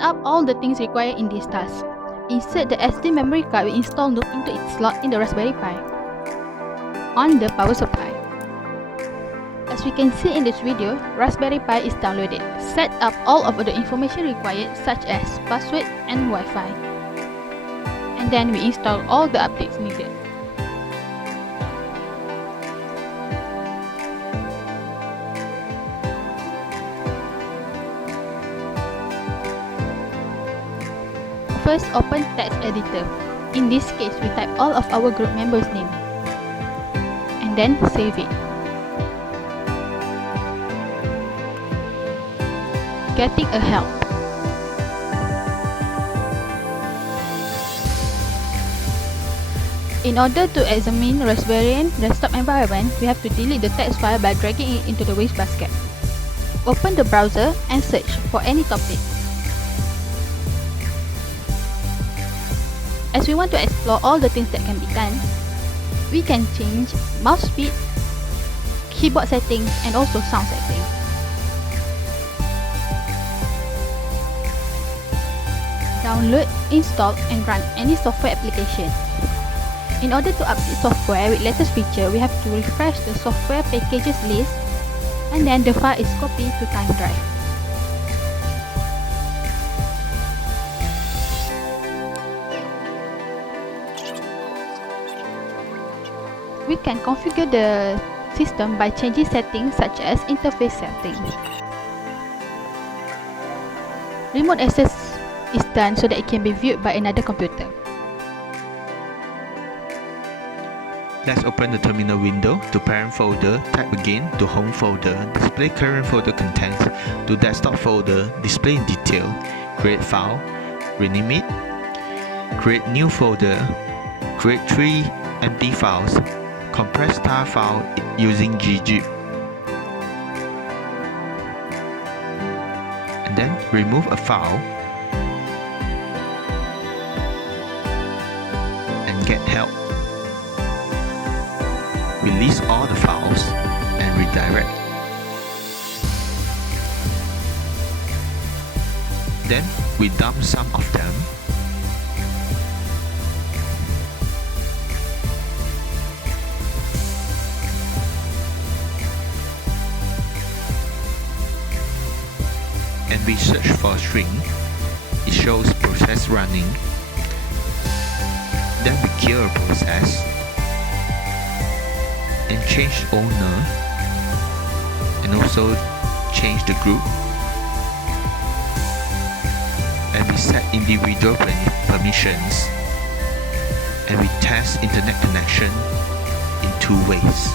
up all the things required in this task. Insert the SD memory card we installed into its slot in the Raspberry Pi. On the power supply. As we can see in this video, Raspberry Pi is downloaded. Set up all of the information required such as password and Wi-Fi. And then we install all the updates needed. First, open text editor. In this case, we type all of our group members' name. And then save it. Getting a help. In order to examine Raspberry desktop environment, we have to delete the text file by dragging it into the wastebasket. Open the browser and search for any topic. As we want to explore all the things that can be done, we can change mouse speed, keyboard settings, and also sound settings. Download, install, and run any software application. In order to update software with latest feature, we have to refresh the software packages list, and then the file is copied to thumb drive. We can configure the system by changing settings such as interface settings. Remote access is done so that it can be viewed by another computer. Let's open the terminal window. To parent folder, type again to home folder, display current folder contents, to desktop folder, display in detail, create file, rename it, create new folder, create 3 empty files, compress tar file using ggib, and then remove a file and get help. Release all the files and redirect. Then we dump some of them and we search for a string. It shows process running. Then we kill a process and change owner and also change the group, and we set individual permissions, and we test internet connection in 2 ways.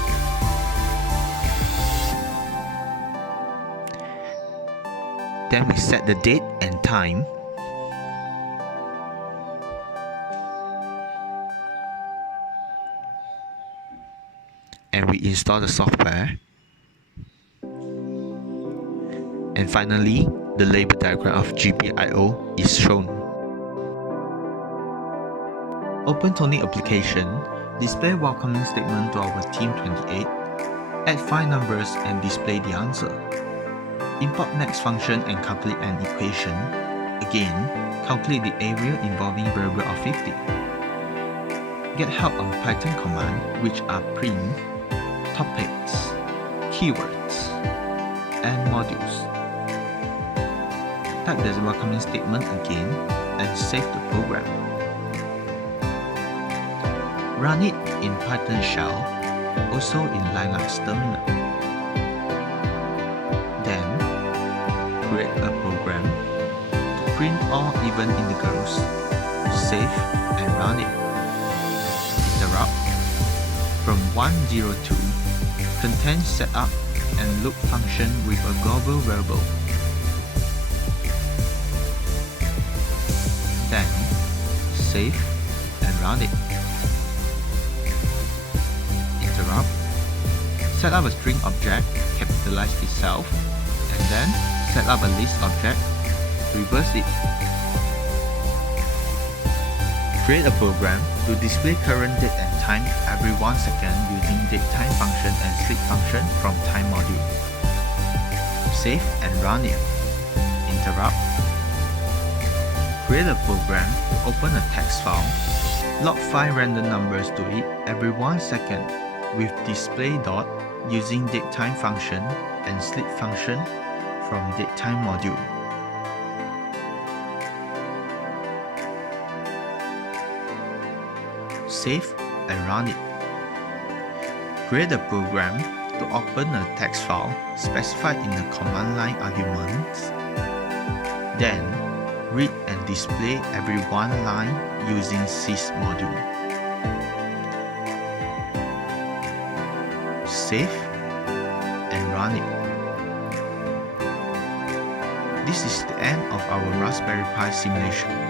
Then we set the date and time, and we install the software, and finally the label diagram of GPIO is shown. Open Tony application, display welcoming statement to our team 28, add 5 numbers and display the answer. Import next function and calculate an equation. Again, calculate the area involving variable of 50. Get help on Python command, which are print, topics, keywords, and modules. Type the welcoming statement again and save the program. Run it in Python shell, also in Linux terminal. Then, create a program to print all even integers, save and run it. Interrupt. From 102, content setup and loop function with a global variable. Then, save and run it. Interrupt. Set up a string object, capitalize itself, and then set up a list object, reverse it. Create a program to display current date and time every 1 second using datetime function and sleep function from time module. Save and run it. Interrupt. Create a program to open a text file. Log 5 random numbers to it every 1 second with display dot using datetime function and sleep function from datetime module. Save and run it. Create a program to open a text file specified in the command line arguments. Then, read and display every one line using sys module. Save and run it. This is the end of our Raspberry Pi simulation.